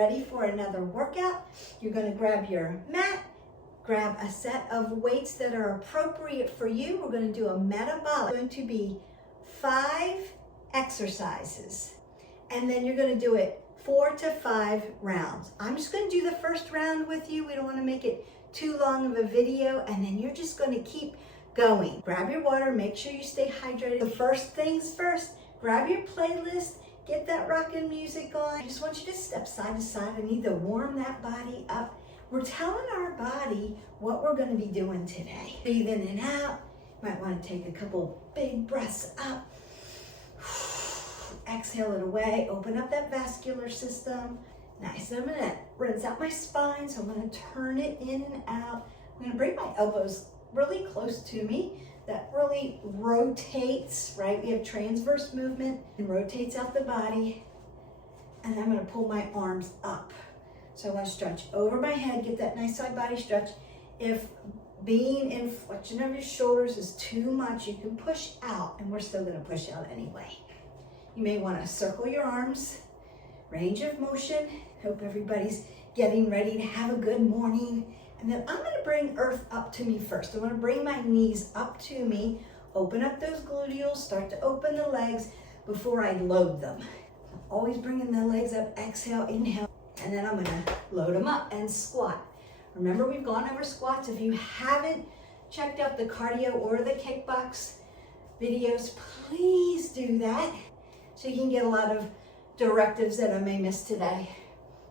ready for another workout. You're going to grab your mat, grab a set of weights that are appropriate for you. We're going to do a metabolic. It's going to be 5 exercises, and then you're going to do it 4 to 5 rounds. I'm just going to do the first round with you. We don't want to make it too long of a video, and then you're just going to keep going. Grab your water, make sure you stay hydrated. The first things first, grab your playlist, get that rockin' music on. I just want you to step side to side. I need to warm that body up. We're telling our body what we're going to be doing today. Breathe in and out. You might want to take a couple big breaths up. Exhale it away. Open up that vascular system. Nice. I'm going to rinse out my spine, so I'm going to turn it in and out. I'm going to bring my elbows really close to me. That really rotates, right? We have transverse movement and rotates out the body. And I'm going to pull my arms up. So I want to stretch over my head, get that nice side body stretch. If being in flexion of your shoulders is too much, you can push out, and we're still going to push out anyway. You may want to circle your arms, range of motion. Hope everybody's getting ready to have a good morning. And then I'm going to bring earth up to me first. I want to bring my knees up to me, open up those gluteals, start to open the legs before I load them. Always bringing the legs up, exhale, inhale, and then I'm going to load them up and squat. Remember, we've gone over squats. If you haven't checked out the cardio or the kickbox videos, please do that so you can get a lot of directives that I may miss today.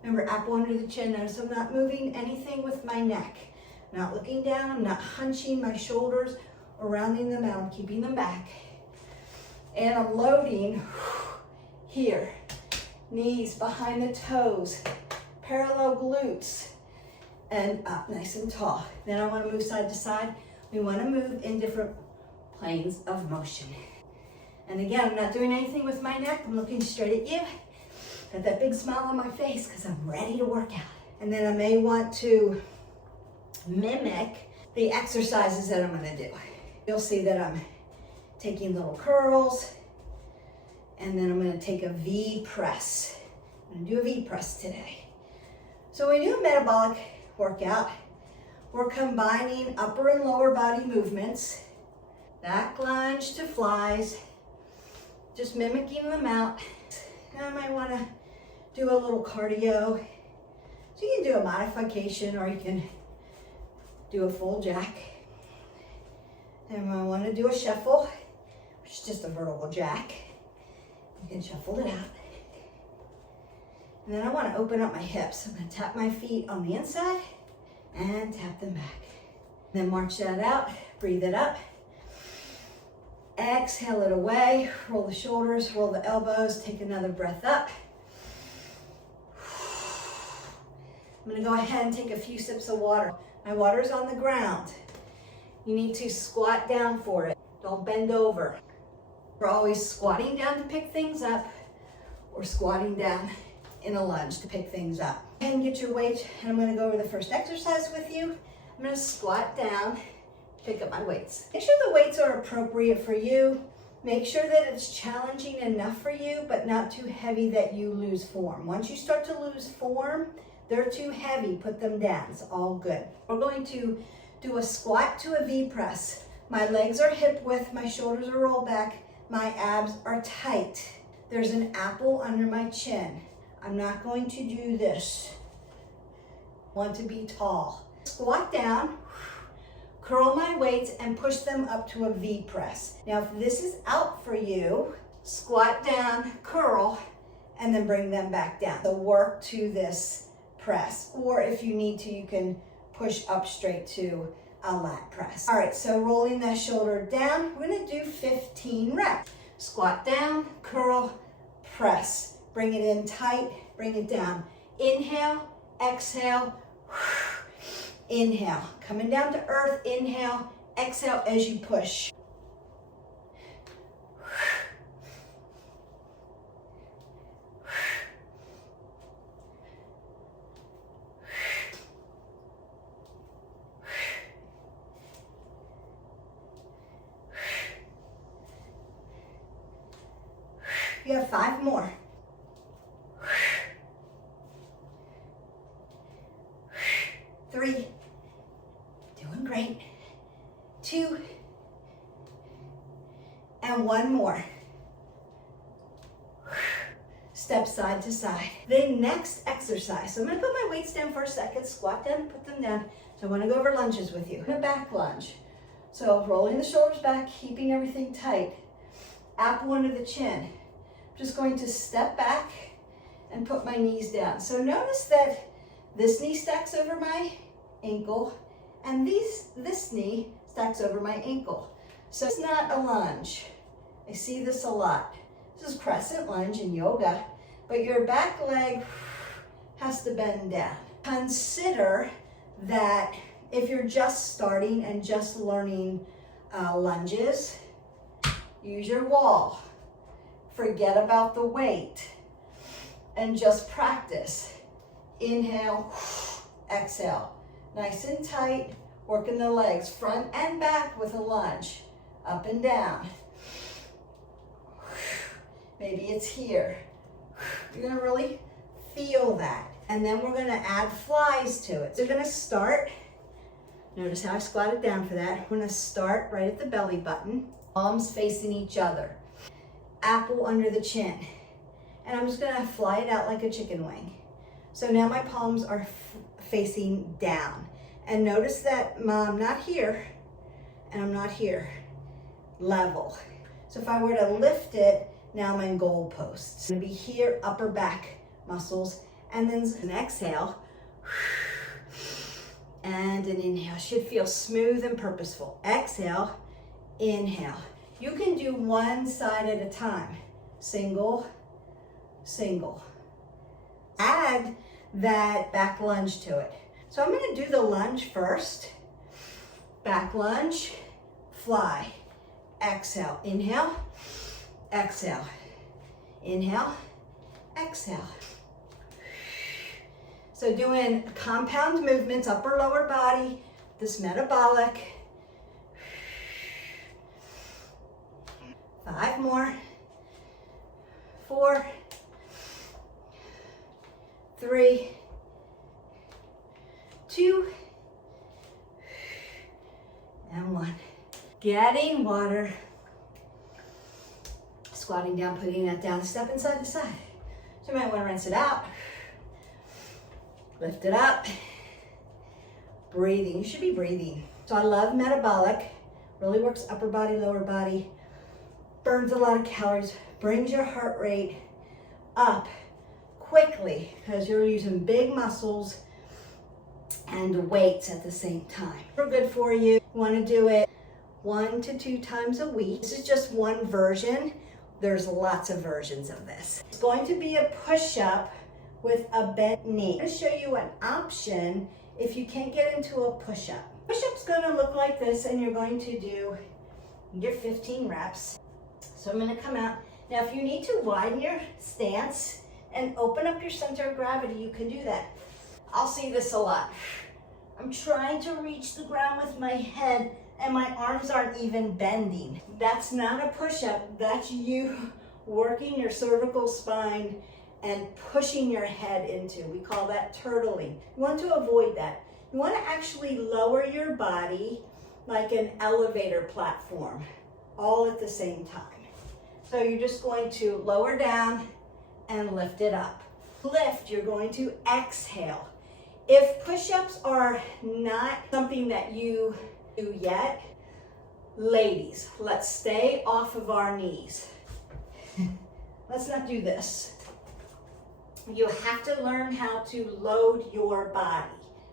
Remember, apple under the chin. Notice I'm not moving anything with my neck. I'm not looking down. I'm not hunching my shoulders or rounding them out. I'm keeping them back. And I'm loading here. Knees behind the toes. Parallel glutes. And up nice and tall. Then I want to move side to side. We want to move in different planes of motion. And again, I'm not doing anything with my neck. I'm looking straight at you. Got that big smile on my face because I'm ready to work out. And then I may want to mimic the exercises that I'm going to do. You'll see that I'm taking little curls, and then I'm going to take a V press. I'm going to do a V press today. So when we do a metabolic workout, we're combining upper and lower body movements, back lunge to flies, just mimicking them out. And I might want to do a little cardio. So you can do a modification, or you can do a full jack. And I want to do a shuffle, which is just a vertical jack. You can shuffle it out. And then I want to open up my hips. I'm going to tap my feet on the inside and tap them back. Then march that out, breathe it up. Exhale it away, roll the shoulders, roll the elbows, take another breath up. I'm gonna go ahead and take a few sips of water. My water's on the ground. You need to squat down for it. Don't bend over. We're always squatting down to pick things up, or squatting down in a lunge to pick things up. And get your weight, and I'm gonna go over the first exercise with you. I'm gonna squat down, pick up my weights. Make sure the weights are appropriate for you. Make sure that it's challenging enough for you, but not too heavy that you lose form. Once you start to lose form, they're too heavy, put them down. It's all good. We're going to do a squat to a V press. My legs are hip width, my shoulders are rolled back, my abs are tight. There's an apple under my chin. I'm not going to do this. I want to be tall. Squat down, curl my weights, and push them up to a V press. Now, if this is out for you, squat down, curl, and then bring them back down. So work to this press. Or if you need to, you can push up straight to a lat press. All right, so rolling that shoulder down, we're gonna do 15 reps. Squat down, curl, press. Bring it in tight, bring it down. Inhale, exhale, inhale. Coming down to earth, inhale, exhale as you push. You have 5 more. 3, doing great, 2, and 1 more. Step side to side. The next exercise, so I'm gonna put my weights down for a second, squat down, put them down. So I wanna go over lunges with you. A back lunge. So rolling the shoulders back, keeping everything tight. Apple under the chin. I'm just going to step back and put my knees down. So notice that this knee stacks over my ankle and this knee stacks over my ankle. So it's not a lunge. I see this a lot. This is crescent lunge in yoga, but your back leg has to bend down. Consider that if you're just starting and just learning lunges, use your wall. Forget about the weight and just practice. Inhale, exhale. Nice and tight, working the legs front and back with a lunge. Up and down. Maybe it's here. You're gonna really feel that. And then we're gonna add flies to it. So you're gonna start, notice how I squatted down for that. We're gonna start right at the belly button, palms facing each other. Apple under the chin. And I'm just gonna fly it out like a chicken wing. So now my palms are facing down. And notice that I'm not here and I'm not here. Level. So if I were to lift it, now I'm in goal posts. It's gonna be here, upper back muscles, and then an exhale, and an inhale. Should feel smooth and purposeful. Exhale, inhale. You can do one side at a time. Single, single. Add that back lunge to it. So I'm gonna do the lunge first. Back lunge, fly. Exhale, inhale, exhale, inhale, exhale. So doing compound movements, upper lower body, this metabolic. 5 more, 4, 3, 2, and 1. Getting water, squatting down, putting that down, stepping side to side. So you might want to rinse it out, lift it up, breathing. You should be breathing. So I love metabolic, really works upper body, lower body, burns a lot of calories, brings your heart rate up quickly because you're using big muscles and weights at the same time. We're good for you. You want to do it 1 to 2 times a week. This is just one version. There's lots of versions of this. It's going to be a push-up with a bent knee. I'm going to show you an option if you can't get into a push-up. Push-up's going to look like this, and you're going to do your 15 reps. So I'm going to come out. Now, if you need to widen your stance and open up your center of gravity, you can do that. I'll see this a lot. I'm trying to reach the ground with my head and my arms aren't even bending. That's not a push-up. That's you working your cervical spine and pushing your head into. We call that turtling. You want to avoid that. You want to actually lower your body like an elevator platform, all at the same time. So you're just going to lower down and lift it up. Lift, you're going to exhale. If push-ups are not something that you do yet, ladies, let's stay off of our knees. Let's not do this. You have to learn how to load your body.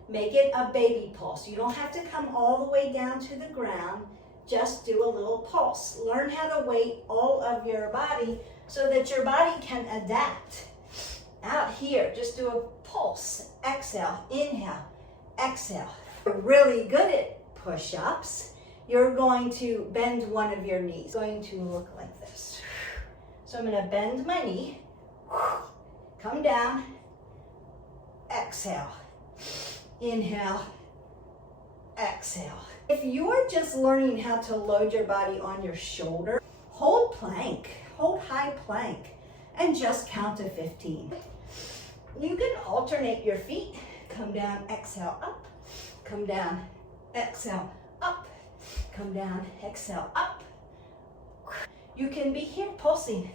Make it a baby pulse. You don't have to come all the way down to the ground. Just do a little pulse. Learn how to weight all of your body so that your body can adapt. Out here, just do a pulse. Exhale, inhale, exhale. You're really good at push-ups. You're going to bend one of your knees. It's going to look like this. So I'm going to bend my knee, come down, exhale, inhale, exhale. If you're just learning how to load your body on your shoulder, hold plank, hold high plank, and just count to 15. You can alternate your feet. Come down, exhale, up, come down, exhale, up, come down, exhale, up. You can be here pulsing.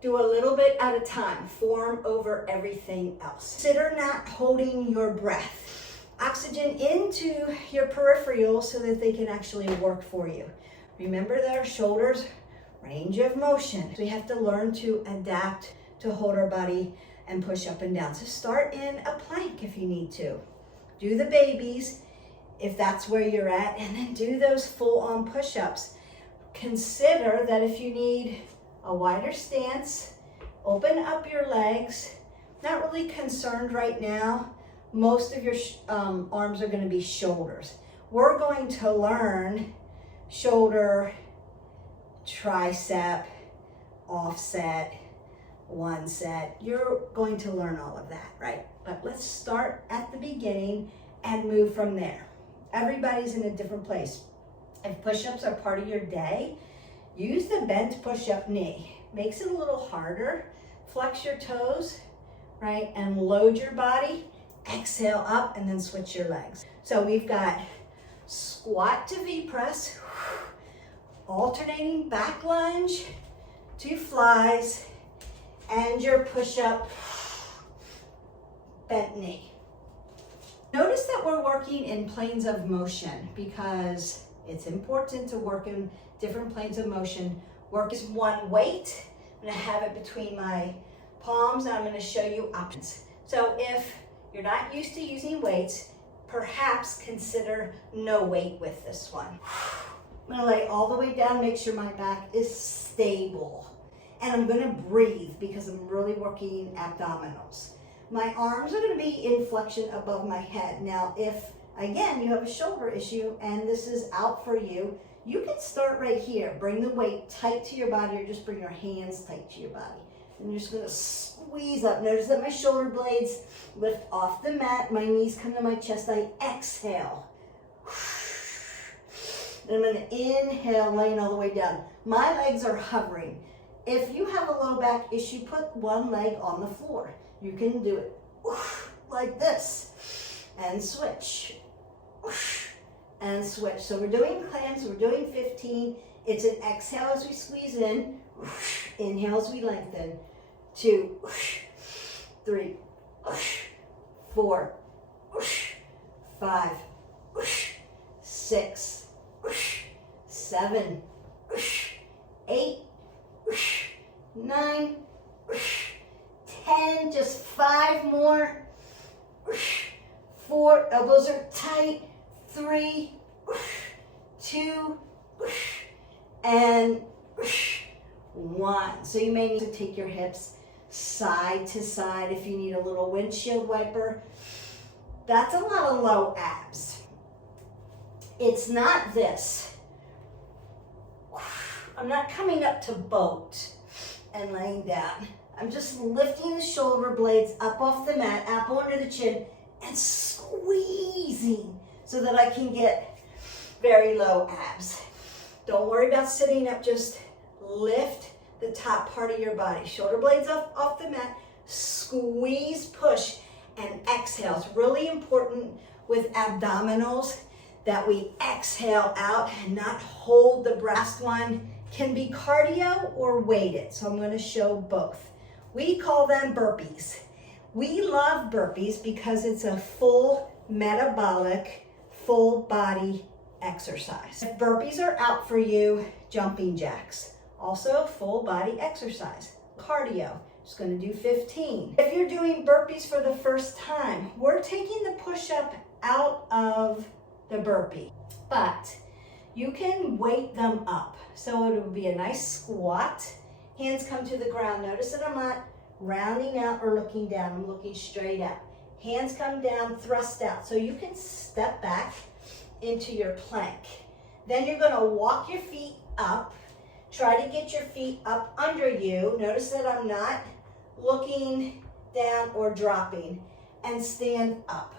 Do a little bit at a time, form over everything else. Consider not holding your breath. Oxygen into your peripherals so that they can actually work for you. Remember that our shoulders, range of motion. We have to learn to adapt to hold our body and push up and down. So start in a plank if you need to. Do the babies if that's where you're at, and then do those full-on push-ups. Consider that if you need a wider stance, open up your legs. Not really concerned right now. Most of your arms are going to be shoulders. We're going to learn shoulder, tricep, offset, one set. You're going to learn all of that, right? But let's start at the beginning and move from there. Everybody's in a different place. If push-ups are part of your day, use the bent push-up knee. Makes it a little harder. Flex your toes, right? And load your body. Exhale up and then switch your legs. So we've got squat to V-press, alternating back lunge, 2 flies, and your push-up bent knee. Notice that we're working in planes of motion because it's important to work in different planes of motion. Work is one weight. I'm gonna have it between my palms and I'm gonna show you options. So if you're not used to using weights, perhaps consider no weight with this one. I'm gonna lay all the way down, make sure my back is stable. And I'm gonna breathe because I'm really working abdominals. My arms are gonna be in flexion above my head. Now, if, again, you have a shoulder issue and this is out for you, you can start right here. Bring the weight tight to your body or just bring your hands tight to your body. And you're just gonna squeeze up. Notice that my shoulder blades lift off the mat. My knees come to my chest. I exhale. And I'm gonna inhale, laying all the way down. My legs are hovering. If you have a low back issue, put one leg on the floor. You can do it like this and switch and switch. So we're doing clams, we're doing 15. It's an exhale as we squeeze in, inhale as we lengthen. 2, 3, 4, 5, 6, 7, 8, 9, 10, just 5 more. 4, elbows are tight. 3, 2, and 1. So you may need to take your hips side to side if you need a little windshield wiper. That's a lot of low abs. It's not this. I'm not coming up to boat and laying down. I'm just lifting the shoulder blades up off the mat, apple under the chin, and squeezing so that I can get very low abs. Don't worry about sitting up, just lift the top part of your body. Shoulder blades off the mat, squeeze, push, and exhale. It's really important with abdominals that we exhale out and not hold the breath. Last one can be cardio or weighted, so I'm going to show both. We call them burpees. We love burpees because it's a full metabolic, full body exercise. If burpees are out for you, jumping jacks. Also full body exercise. Cardio, just going to do 15. If you're doing burpees for the first time, we're taking the push-up out of the burpee, but you can weight them up. So it will be a nice squat. Hands come to the ground. Notice that I'm not rounding out or looking down. I'm looking straight out. Hands come down, thrust out. So you can step back into your plank. Then you're going to walk your feet up. Try to get your feet up under you. Notice that I'm not looking down or dropping. And stand up.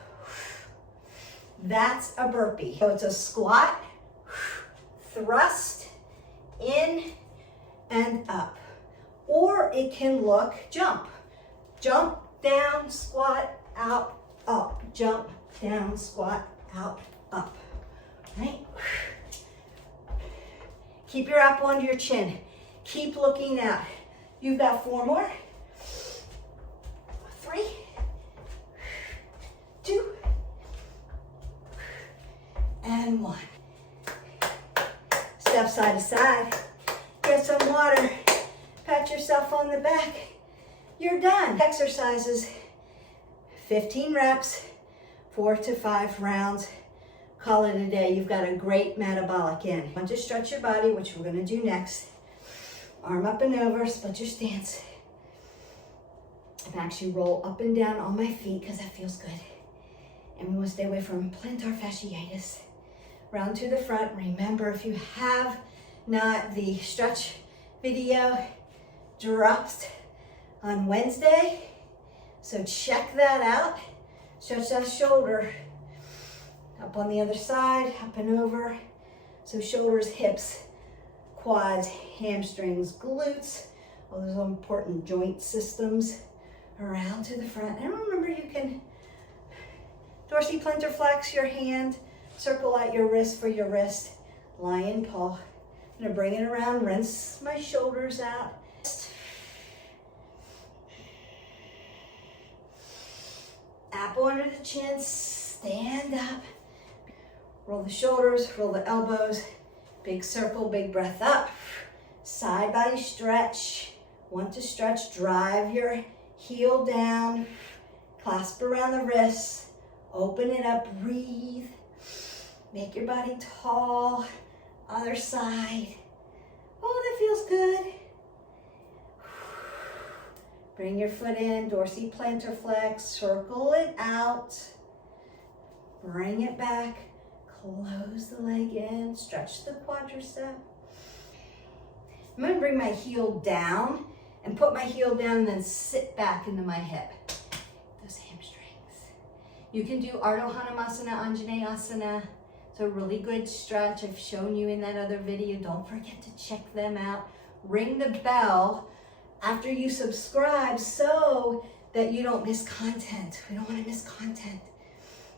That's a burpee. So it's a squat, thrust, in and up. Or it can look jump. Jump, down, squat, out, up, jump, down, squat, out, up, right? Keep your apple under your chin. Keep looking out. You've got 4 more. 3, 2, and 1. Step side to side. Get some water. Pat yourself on the back. You're done. Exercises, 15 reps, 4 to 5 rounds. Call it a day. You've got a great metabolic in. Want to stretch your body, which we're going to do next. Arm up and over, split your stance. And actually roll up and down on my feet because that feels good. And we want to stay away from plantar fasciitis. Round to the front. Remember, if you have not, the stretch video drops on Wednesday. So check that out. Stretch that shoulder. Up on the other side, up and over. So shoulders, hips, quads, hamstrings, glutes, all those important joint systems. Around to the front. And remember, you can dorsiplantar flex your hand, circle out your wrist for your wrist, lion paw. I'm gonna bring it around, rinse my shoulders out. Apple under the chin, stand up. Roll the shoulders, roll the elbows. Big circle, big breath up. Side body stretch. Want to stretch, drive your heel down. Clasp around the wrists. Open it up, breathe. Make your body tall. Other side. Oh, that feels good. Bring your foot in, dorsiplantar flex, circle it out. Bring it back. Close the leg in, stretch the quadricep. I'm going to bring my heel down and put my heel down and then sit back into my hip. Those hamstrings. You can do Ardha Hanumasana, Anjaneyasana. It's a really good stretch. I've shown you in that other video. Don't forget to check them out. Ring the bell after you subscribe so that you don't miss content. We don't want to miss content.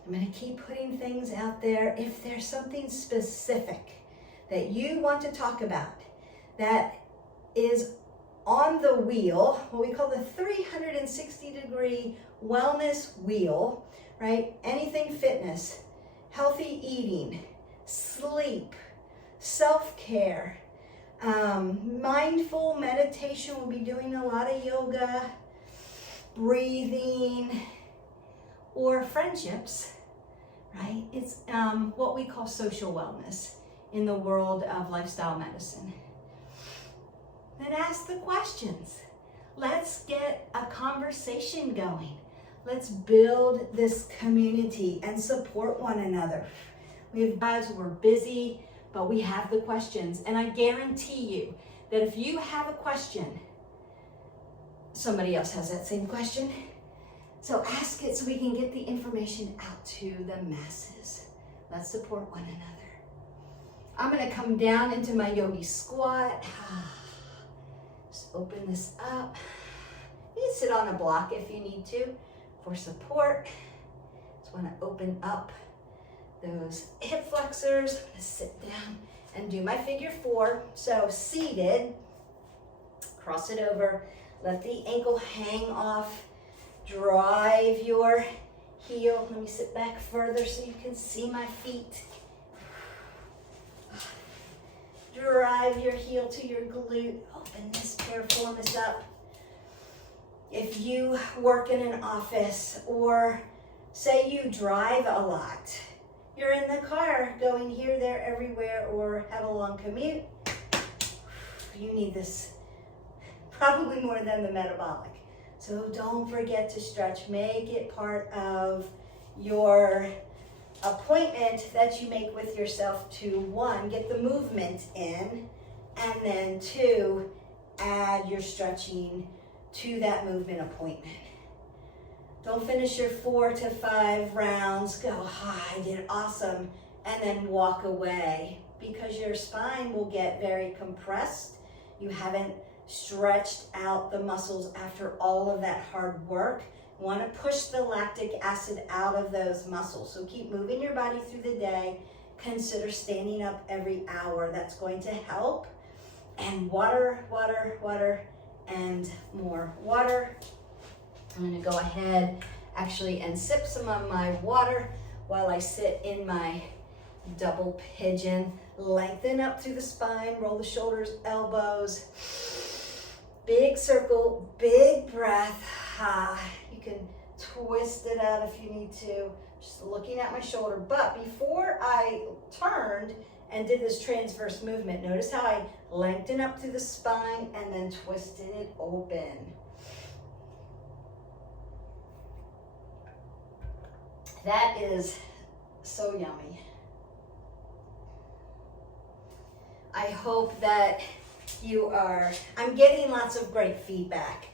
I'm going to keep putting things out there. If there's something specific that you want to talk about that is on the wheel, what we call the 360-degree wellness wheel, right? Anything fitness, healthy eating, sleep, self-care, mindful meditation. We'll be doing a lot of yoga, breathing, or friendships, right? It's what we call social wellness in the world of lifestyle medicine. Then ask the questions. Let's get a conversation going. Let's build this community and support one another. We have lives, we're busy, but we have the questions. And I guarantee you that if you have a question, somebody else has that same question. So ask it so we can get the information out to the masses. Let's support one another. I'm going to come down into my yogi squat. Just open this up. You can sit on a block if you need to for support. Just want to open up those hip flexors. I'm going to sit down and do my figure 4. So seated, cross it over, let the ankle hang off. Drive your heel. Let me sit back further so you can see my feet. Drive your heel to your glute. Open this piriformis up. If you work in an office or say you drive a lot, you're in the car going here, there, everywhere, or have a long commute, you need this probably more than the metabolic. So don't forget to stretch. Make it part of your appointment that you make with yourself to 1, get the movement in, and then 2, add your stretching to that movement appointment. Don't finish your 4 to 5 rounds, go, I did awesome, and then walk away because your spine will get very compressed. You haven't stretched out the muscles after all of that hard work We want to push the lactic acid out of those muscles. So keep moving your body through the day. Consider standing up every hour. That's going to help. And water, water, water, and more water. I'm going to go ahead actually and sip some of my water while I sit in my double pigeon. Lengthen up through the spine, roll the shoulders, elbows. Big circle, big breath. You can twist it out if you need to. Just looking at my shoulder. But before I turned and did this transverse movement, notice how I lengthened up through the spine and then twisted it open. That is so yummy. I hope that I'm getting lots of great feedback,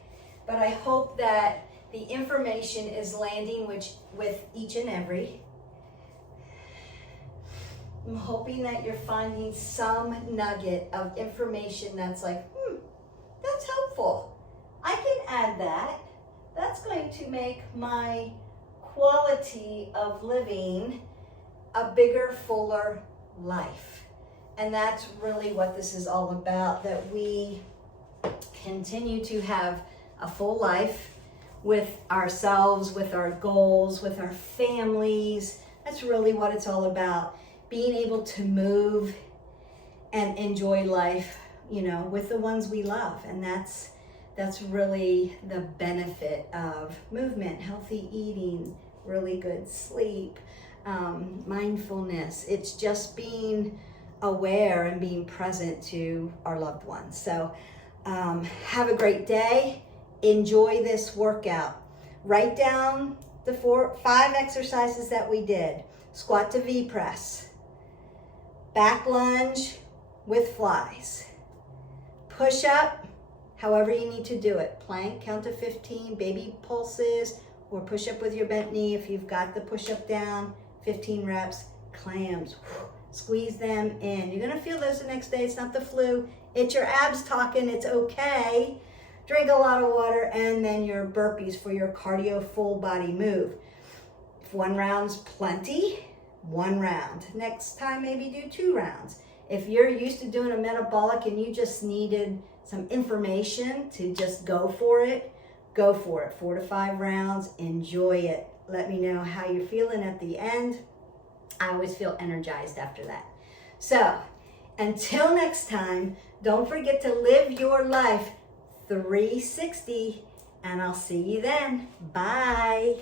but I hope that the information is landing with each and every. I'm hoping that you're finding some nugget of information that's like, that's helpful. I can add that. That's going to make my quality of living a bigger, fuller life. And that's really what this is all about, that we continue to have a full life with ourselves, with our goals, with our families. That's really what it's all about. Being able to move and enjoy life, with the ones we love. And that's really the benefit of movement, healthy eating, really good sleep, mindfulness. It's just being aware and being present to our loved ones. So have a great day. Enjoy this workout. Write down the 5 exercises that we did. Squat to V press, back lunge with flies, push up however you need to do it, plank, count to 15, baby pulses, or push up with your bent knee if you've got the push up down, 15 reps, clams. Squeeze them in. You're gonna feel those the next day. It's not the flu. It's your abs talking. It's okay. Drink a lot of water, and then your burpees for your cardio full body move. If 1 round's plenty, 1 round. Next time, maybe do 2 rounds. If you're used to doing a metabolic and you just needed some information to just go for it, go for it. 4 to 5 rounds. Enjoy it. Let me know how you're feeling at the end. I always feel energized after that. So, until next time, don't forget to live your life 360, and I'll see you then. Bye.